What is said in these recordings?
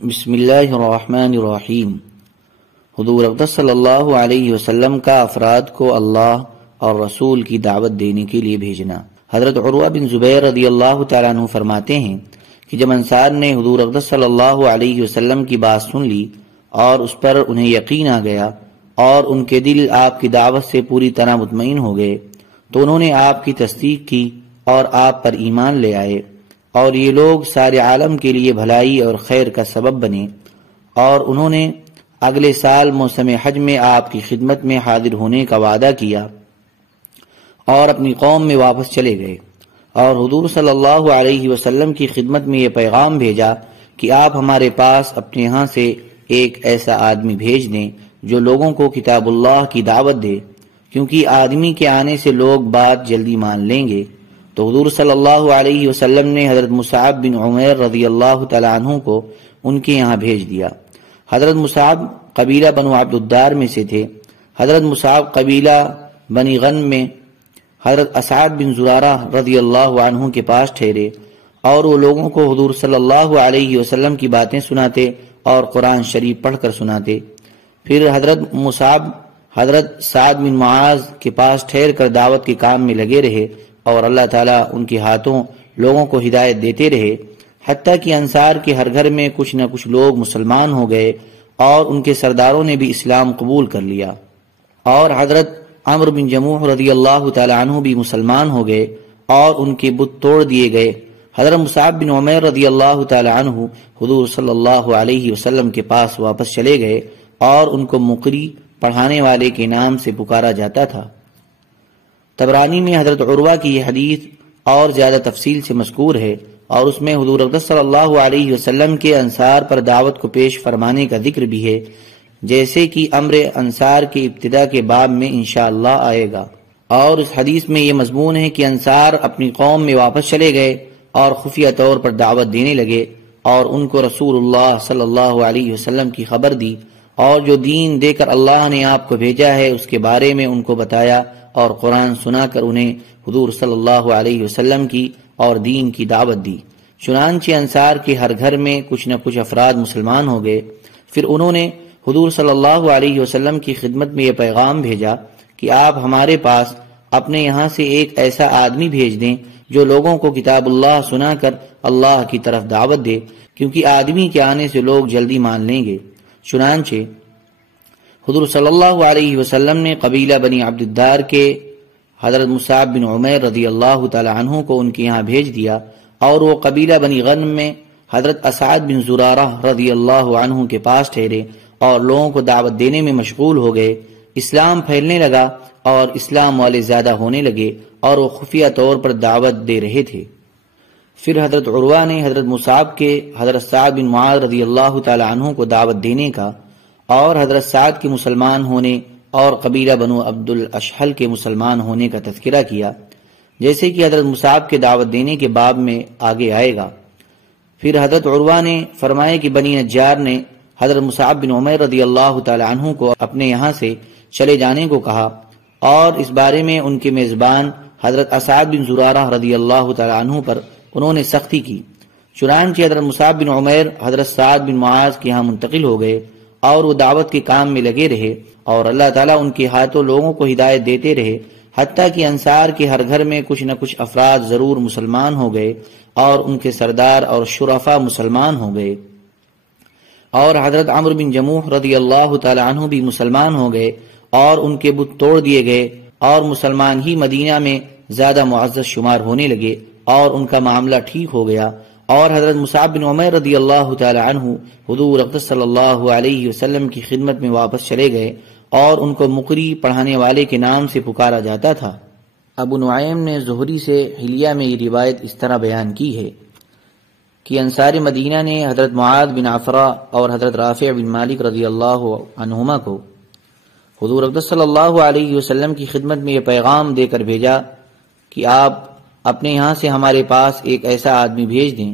بسم اللہ الرحمن الرحیم۔ حضور اقدس صلی اللہ علیہ وسلم کا افراد کو اللہ اور رسول کی دعوت دینے کے لیے بھیجنا۔ حضرت عروہ بن زبیر رضی اللہ تعالیٰ عنہ فرماتے ہیں کہ جب انصار نے حضور اقدس صلی اللہ علیہ وسلم کی بات سن لی اور اس پر انہیں یقین آ گیا اور ان کے دل آپ کی دعوت سے پوری طرح مطمئن ہو گئے تو انہوں نے آپ کی تصدیق کی اور آپ پر ایمان لے آئے، اور یہ لوگ سارے عالم کے لیے بھلائی اور خیر کا سبب بنے، اور انہوں نے اگلے سال موسم حج میں آپ کی خدمت میں حاضر ہونے کا وعدہ کیا اور اپنی قوم میں واپس چلے گئے، اور حضور صلی اللہ علیہ وسلم کی خدمت میں یہ پیغام بھیجا کہ آپ ہمارے پاس اپنے یہاں سے ایک ایسا آدمی بھیج دیں جو لوگوں کو کتاب اللہ کی دعوت دے، کیونکہ آدمی کے آنے سے لوگ بات جلدی مان لیں گے۔ تو حضور صلی اللہ علیہ وسلم نے حضرت مصعب بن عمیر رضی اللہ تعالیٰ عنہ کو ان کے یہاں بھیج دیا۔ حضرت مصعب قبیلہ بنو عبد الدار میں سے تھے۔ حضرت مصعب قبیلہ بنی غنم میں حضرت اسعد بن زرارہ رضی اللہ عنہ کے پاس ٹھہرے، اور وہ لوگوں کو حضور صلی اللہ علیہ وسلم کی باتیں سناتے اور قرآن شریف پڑھ کر سناتے۔ پھر حضرت مصعب حضرت سعد بن معاذ کے پاس ٹھہر کر دعوت کے کام میں لگے رہے، اور اللہ تعالیٰ ان کے ہاتھوں لوگوں کو ہدایت دیتے رہے، حتیٰ کہ انصار کے ہر گھر میں کچھ نہ کچھ لوگ مسلمان ہو گئے، اور ان کے سرداروں نے بھی اسلام قبول کر لیا، اور حضرت عمرو بن جموح رضی اللہ تعالیٰ عنہ بھی مسلمان ہو گئے اور ان کے بت توڑ دیے گئے۔ حضرت مصعب بن عمیر رضی اللہ تعالیٰ عنہ حضور صلی اللہ علیہ وسلم کے پاس واپس چلے گئے، اور ان کو مقری پڑھانے والے کے نام سے پکارا جاتا تھا۔ طبرانی میں حضرت عروہ کی یہ حدیث اور زیادہ تفصیل سے مذکور ہے، اور اس میں حضور اقدس صلی اللہ علیہ وسلم کے انصار پر دعوت کو پیش فرمانے کا ذکر بھی ہے، جیسے کہ امر انصار کے ابتدا کے باب میں انشاءاللہ آئے گا۔ اور اس حدیث میں یہ مضمون ہے کہ انصار اپنی قوم میں واپس چلے گئے اور خفیہ طور پر دعوت دینے لگے، اور ان کو رسول اللہ صلی اللہ علیہ وسلم کی خبر دی، اور جو دین دے کر اللہ نے آپ کو بھیجا ہے اس کے بارے میں ان کو بتایا، اور قرآن سنا کر انہیں حضور صلی اللہ علیہ وسلم کی اور دین کی دعوت دی۔ چنانچہ انصار کے ہر گھر میں کچھ نہ کچھ افراد مسلمان ہو گئے۔ پھر انہوں نے حضور صلی اللہ علیہ وسلم کی خدمت میں یہ پیغام بھیجا کہ آپ ہمارے پاس اپنے یہاں سے ایک ایسا آدمی بھیج دیں جو لوگوں کو کتاب اللہ سنا کر اللہ کی طرف دعوت دے، کیونکہ آدمی کے آنے سے لوگ جلدی مان لیں گے۔ چنانچہ حضور صلی اللہ علیہ وسلم نے قبیلہ بنی عبد الدار کے حضرت مصعب بن عمیر رضی اللہ تعالی عنہ کو ان کے یہاں بھیج دیا، اور وہ قبیلہ بنی غنم میں حضرت اسعد بن زرارہ رضی اللہ عنہ کے پاس ٹھہرے اور لوگوں کو دعوت دینے میں مشغول ہو گئے۔ اسلام پھیلنے لگا اور اسلام والے زیادہ ہونے لگے، اور وہ خفیہ طور پر دعوت دے رہے تھے۔ پھر حضرت عروہ نے حضرت مصعب کے حضرت سعد بن معاذ رضی اللہ تعالی عنہ کو دعوت دینے کا، اور حضرت سعد کے مسلمان ہونے اور قبیلہ بنو عبد الاشحل کے مسلمان ہونے کا تذکرہ کیا، جیسے کہ حضرت مصعب کے دعوت دینے کے باب میں آگے آئے گا۔ پھر حضرت عروہ نے فرمایا کہ بنی نجار نے حضرت مصعب بن عمیر رضی اللہ تعالی عنہ کو اپنے یہاں سے چلے جانے کو کہا، اور اس بارے میں ان کے میزبان حضرت اسعد بن زرارہ رضی اللہ تعالی عنہ پر انہوں نے سختی کی۔ چنانچہ حضرت مصعب بن عمیر حضرت سعد بن معاذ کے یہاں منتقل ہو گئے، اور وہ دعوت کے کام میں لگے رہے، اور اللہ تعالیٰ ان کے ہاتھوں لوگوں کو ہدایت دیتے رہے، حتیٰ کہ انصار کے ہر گھر میں کچھ نہ کچھ افراد ضرور مسلمان ہو گئے، اور ان کے سردار اور شرفا مسلمان ہو گئے، اور حضرت عمرو بن جموح رضی اللہ تعالی عنہ بھی مسلمان ہو گئے، اور ان کے بت توڑ دیے گئے، اور مسلمان ہی مدینہ میں زیادہ معزز شمار ہونے لگے، اور ان کا معاملہ ٹھیک ہو گیا۔ اور حضرت مصعب بن عمیر رضی اللہ تعالی عنہ حضور اقدس صلی اللہ علیہ وسلم کی خدمت میں واپس چلے گئے، اور ان کو مقری پڑھانے والے کے نام سے پکارا جاتا تھا۔ ابو نعیم نے زہری سے حلیہ میں یہ روایت اس طرح بیان کی ہے کہ انصار مدینہ نے حضرت معاذ بن عفرہ اور حضرت رافع بن مالک رضی اللہ عنہما کو حضور اقدس صلی اللہ علیہ وسلم کی خدمت میں یہ پیغام دے کر بھیجا کہ آپ اپنے یہاں سے ہمارے پاس ایک ایسا آدمی بھیج دیں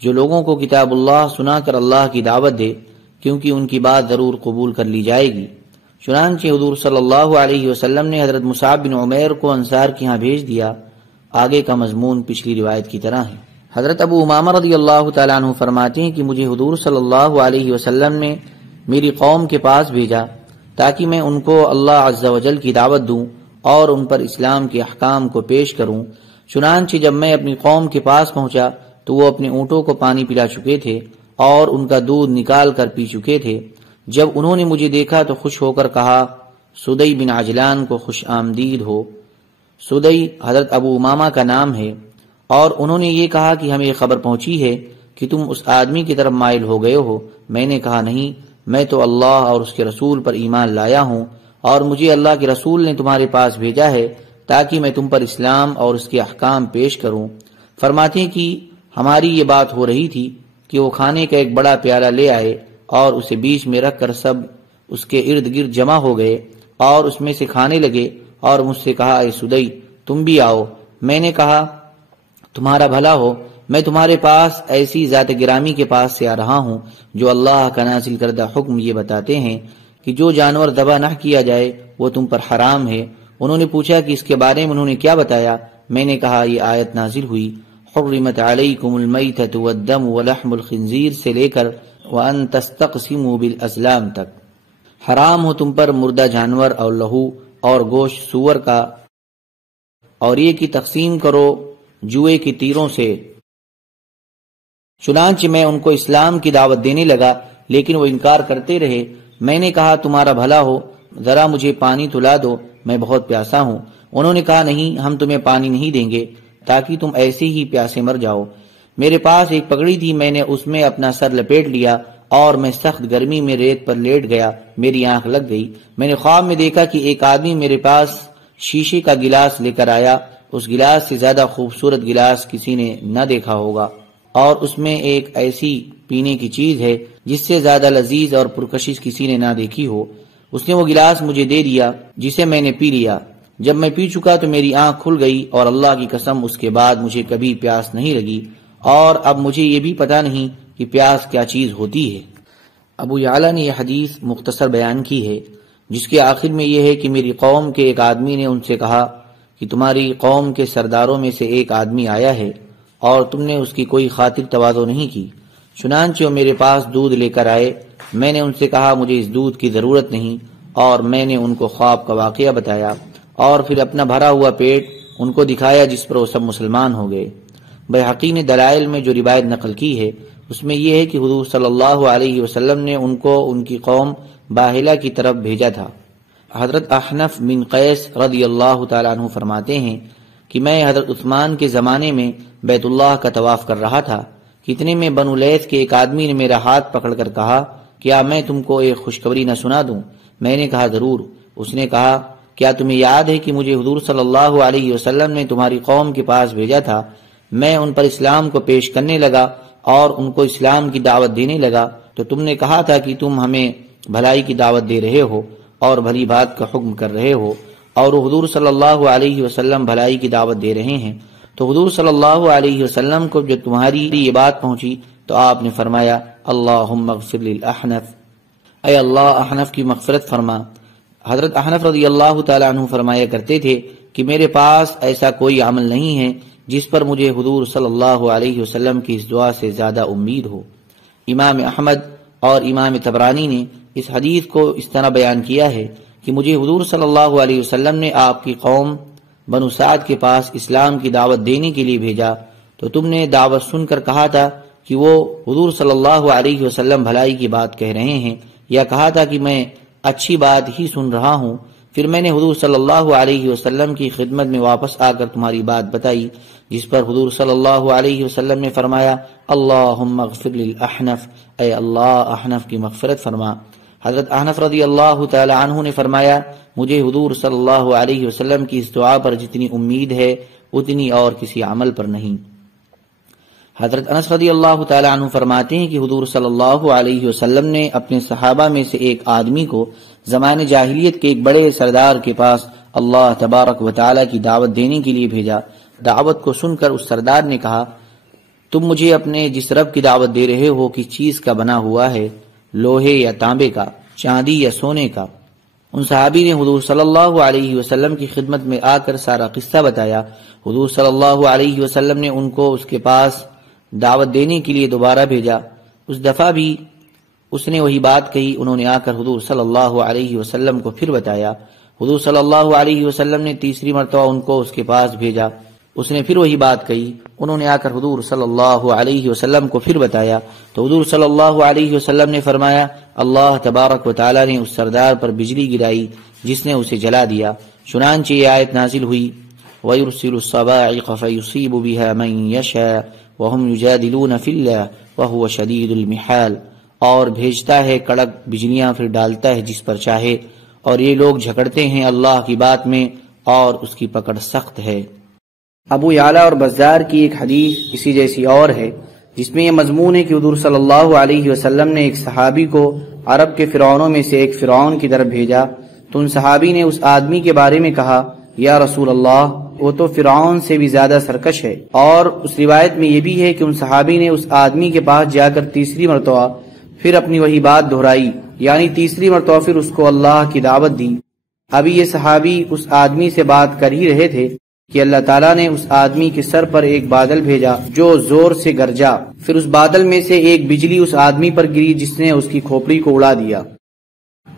جو لوگوں کو کتاب اللہ سنا کر اللہ کی دعوت دے، کیونکہ ان کی بات ضرور قبول کر لی جائے گی۔ چنانچہ حضور صلی اللہ علیہ وسلم نے حضرت مصعب بن عمیر کو انصار کے ہاں بھیج دیا۔ آگے کا مضمون پچھلی روایت کی طرح ہے۔ حضرت ابو امامہ رضی اللہ تعالیٰ عنہ فرماتے ہیں کہ مجھے حضور صلی اللہ علیہ وسلم نے میری قوم کے پاس بھیجا تاکہ میں ان کو اللہ عز و جل کی دعوت دوں اور ان پر اسلام کے احکام کو پیش کروں۔ چنانچہ جب میں اپنی قوم کے پاس پہنچا تو وہ اپنے اونٹوں کو پانی پلا چکے تھے اور ان کا دودھ نکال کر پی چکے تھے۔ جب انہوں نے مجھے دیکھا تو خوش ہو کر کہا، سدی بن عجلان کو خوش آمدید ہو۔ سدی حضرت ابو امامہ کا نام ہے، اور انہوں نے یہ کہا کہ ہمیں خبر پہنچی ہے کہ تم اس آدمی کی طرف مائل ہو گئے ہو۔ میں نے کہا، نہیں، میں تو اللہ اور اس کے رسول پر ایمان لایا ہوں، اور مجھے اللہ کے رسول نے تمہارے پاس بھیجا ہے تاکہ میں تم پر اسلام اور اس کے احکام پیش کروں۔ فرماتے ہیں کہ ہماری یہ بات ہو رہی تھی کہ وہ کھانے کا ایک بڑا پیالہ لے آئے اور اسے بیچ میں رکھ کر سب اس کے ارد گرد جمع ہو گئے اور اس میں سے کھانے لگے، اور مجھ سے کہا، اے سدی، تم بھی آؤ۔ میں نے کہا، تمہارا بھلا ہو، میں تمہارے پاس ایسی ذات گرامی کے پاس سے آ رہا ہوں جو اللہ کا نازل کردہ حکم یہ بتاتے ہیں کہ جو جانور ذبح نہ کیا جائے وہ تم پر حرام ہے۔ انہوں نے پوچھا کہ اس کے بارے میں انہوں نے کیا بتایا؟ میں نے کہا، یہ آیت نازل ہوئی، حرمت علیکم المیتۃ والدم ولحم الخنزیر سے لے کر وان تستقسموا بالازلام تک۔ حرام ہو تم پر مردہ جانور اور لہو اور گوشت سور کا، اور یہ کی تقسیم کرو جوئے کی تیروں سے۔ چنانچہ میں ان کو اسلام کی دعوت دینے لگا، لیکن وہ انکار کرتے رہے۔ میں نے کہا، تمہارا بھلا ہو، ذرا مجھے پانی تلا دو، میں بہت پیاسا ہوں۔ انہوں نے کہا، نہیں، ہم تمہیں پانی نہیں دیں گے تاکہ تم ایسے ہی پیاسے مر جاؤ۔ میرے پاس ایک پگڑی تھی، میں نے اس میں اپنا سر لپیٹ لیا اور میں سخت گرمی میں ریت پر لیٹ گیا، میری آنکھ لگ گئی۔ میں نے خواب میں دیکھا کہ ایک آدمی میرے پاس شیشے کا گلاس لے کر آیا، اس گلاس سے زیادہ خوبصورت گلاس کسی نے نہ دیکھا ہوگا، اور اس میں ایک ایسی پینے کی چیز ہے جس سے زیادہ لذیذ اور پرکشش کسی نے نہ دیکھی ہو۔ اس نے وہ گلاس مجھے دے دیا جسے میں نے پی لیا۔ جب میں پی چکا تو میری آنکھ کھل گئی، اور اللہ کی قسم اس کے بعد مجھے کبھی پیاس نہیں لگی، اور اب مجھے یہ بھی پتہ نہیں کہ پیاس کیا چیز ہوتی ہے۔ ابو یعلا نے یہ حدیث مختصر بیان کی ہے، جس کے آخر میں یہ ہے کہ میری قوم کے ایک آدمی نے ان سے کہا کہ تمہاری قوم کے سرداروں میں سے ایک آدمی آیا ہے اور تم نے اس کی کوئی خاطر تواضع نہیں کی۔ چنانچہ وہ میرے پاس دودھ لے کر آئے۔ میں نے ان سے کہا، مجھے اس دودھ کی ضرورت نہیں، اور میں نے ان کو خواب کا واقعہ بتایا اور پھر اپنا بھرا ہوا پیٹ ان کو دکھایا، جس پر وہ سب مسلمان ہو گئے۔ بیہقی نے دلائل میں جو روایت نقل کی ہے اس میں یہ ہے کہ حضور صلی اللہ علیہ وسلم نے ان کو ان کی قوم باہلہ کی طرف بھیجا تھا۔ حضرت احنف بن قیس رضی اللہ تعالیٰ عنہ فرماتے ہیں کہ میں حضرت عثمان کے زمانے میں بیت اللہ کا طواف کر رہا تھا، کتنے میں بنو لیث کے ایک آدمی نے میرا ہاتھ پکڑ کر کہا، کیا میں تم کو ایک خوشخبری نہ سنا دوں؟ میں نے کہا، ضرور۔ اس نے کہا، کیا تمہیں یاد ہے کہ مجھے حضور صلی اللہ علیہ وسلم نے تمہاری قوم کے پاس بھیجا تھا؟ میں ان پر اسلام کو پیش کرنے لگا اور ان کو اسلام کی دعوت دینے لگا، تو تم نے کہا تھا کہ تم ہمیں بھلائی کی دعوت دے رہے ہو اور بھلی بات کا حکم کر رہے ہو، اور حضور صلی اللہ علیہ وسلم بھلائی کی دعوت دے رہے ہیں۔ تو حضور صلی اللہ علیہ وسلم کو جب تمہاری یہ بات پہنچی تو آپ نے فرمایا، اللہم اغفر للاحنف، اے اللہ احنف کی مغفرت فرما۔ حضرت احنف رضی اللہ تعالیٰ عنہ فرمایا کرتے تھے کہ میرے پاس ایسا کوئی عمل نہیں ہے جس پر مجھے حضور صلی اللہ علیہ وسلم کی اس دعا سے زیادہ امید ہو۔ امام احمد اور امام طبرانی نے اس حدیث کو اس طرح بیان کیا ہے کہ مجھے حضور صلی اللہ علیہ وسلم نے آپ کی قوم بنو سعد کے پاس اسلام کی دعوت دینے کے لیے بھیجا، تو تم نے دعوت سن کر کہا تھا کہ وہ حضور صلی اللہ علیہ وسلم بھلائی کی بات کہہ رہے ہیں، یا کہا تھا کہ میں اچھی بات ہی سن رہا ہوں۔ پھر میں نے حضور صلی اللہ علیہ وسلم کی خدمت میں واپس آ کر تمہاری بات بتائی، جس پر حضور صلی اللہ علیہ وسلم نے فرمایا، اللہم اغفر للاحنف، اے اللہ احنف کی مغفرت فرما۔ حضرت احنف رضی اللہ تعالی عنہ نے فرمایا، مجھے حضور صلی اللہ علیہ وسلم کی اس دعا پر جتنی امید ہے اتنی اور کسی عمل پر نہیں۔ حضرت انس رضی اللہ تعالی عنہ فرماتے ہیں کہ حضور صلی اللہ علیہ وسلم نے اپنے صحابہ میں سے ایک آدمی کو زمانے جاہلیت کے ایک بڑے سردار کے پاس اللہ تبارک و تعالی کی دعوت دینے کے لیے بھیجا۔ دعوت کو سن کر اس سردار نے کہا، تم مجھے اپنے جس رب کی دعوت دے رہے ہو کس چیز کا بنا ہوا ہے، لوہے یا تانبے کا، چاندی یا سونے کا؟ ان صحابی نے حضور صلی اللہ علیہ وسلم کی خدمت میں آ کر سارا قصہ بتایا۔ حضور صلی اللہ علیہ وسلم نے ان کو اس کے پاس دعوت دینے کے لیے دوبارہ بھیجا، اس دفعہ بھی اس نے وہی بات کہی۔ انہوں نے آ کر حضور صلی اللہ علیہ وسلم کو پھر بتایا۔ حضور صلی اللہ علیہ وسلم نے تیسری مرتبہ ان کو اس کے پاس بھیجا، اس نے پھر وہی بات کہی۔ انہوں نے آ کر حضور صلی اللہ علیہ وسلم کو پھر بتایا تو حضور صلی اللہ علیہ وسلم نے فرمایا، اللہ تبارک و تعالی نے اس سردار پر بجلی گرائی جس نے اسے جلا دیا۔ چنانچہ یہ آیت نازل ہوئی، وَيُرْسِلُ الصَّوَاعِقَ فَيُصِيبُ بِهَا مَن يَشَاءُ وَهُمْ يُجَادِلُونَ فِي اللَّهِ وَهُوَ شَدِيدُ الْمِحَالِ، اور بھیجتا ہے کڑک بجلیاں پھر ڈالتا ہے جس پر چاہے، اور یہ لوگ جھگڑتے ہیں اللہ کی بات میں اور اس کی پکڑ سخت ہے۔ ابو یعلا اور بزار کی ایک حدیث اسی جیسی اور ہے جس میں یہ مضمون ہے کہ حضور صلی اللہ علیہ وسلم نے ایک صحابی کو عرب کے فرعونوں میں سے ایک فرعون کی طرف بھیجا تو ان صحابی نے اس آدمی کے بارے میں کہا، یا رسول اللہ، وہ تو فرعون سے بھی زیادہ سرکش ہے۔ اور اس روایت میں یہ بھی ہے کہ ان صحابی نے اس آدمی کے پاس جا کر تیسری مرتبہ پھر اپنی وہی بات دہرائی، یعنی تیسری مرتبہ پھر اس کو اللہ کی دعوت دی۔ ابھی یہ صحابی اس آدمی سے بات کر ہی رہے تھے کہ اللہ تعالیٰ نے اس آدمی کے سر پر ایک بادل بھیجا جو زور سے گرجا، پھر اس بادل میں سے ایک بجلی اس آدمی پر گری جس نے اس کی کھوپڑی کو اڑا دیا۔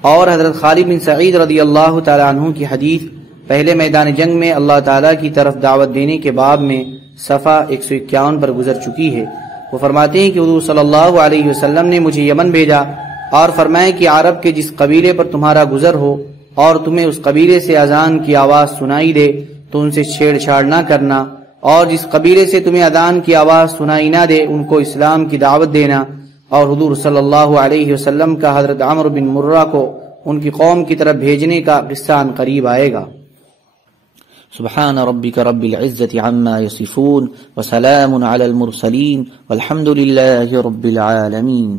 اور حضرت خالد بن سعید رضی اللہ تعالیٰ عنہ کی حدیث پہلے میدان جنگ میں اللہ تعالیٰ کی طرف دعوت دینے کے باب میں صفحہ 151 پر گزر چکی ہے۔ وہ فرماتے ہیں کہ حضور صلی اللہ علیہ وسلم نے مجھے یمن بھیجا اور فرمایا کہ عرب کے جس قبیلے پر تمہارا گزر ہو اور تمہیں اس قبیلے سے اذان کی آواز سنائی دے تو ان سے چھیڑ چھاڑ نہ کرنا، اور جس قبیلے سے تمہیں اذان کی آواز سنائی نہ دے ان کو اسلام کی دعوت دینا۔ اور حضور صلی اللہ علیہ وسلم کا حضرت عمرو بن مرہ کو ان کی قوم کی طرف بھیجنے کا قصہ عن قریب آئے گا۔ سبحان ربک رب العزة عما يصفون وسلام علی المرسلین والحمد للہ رب العالمین۔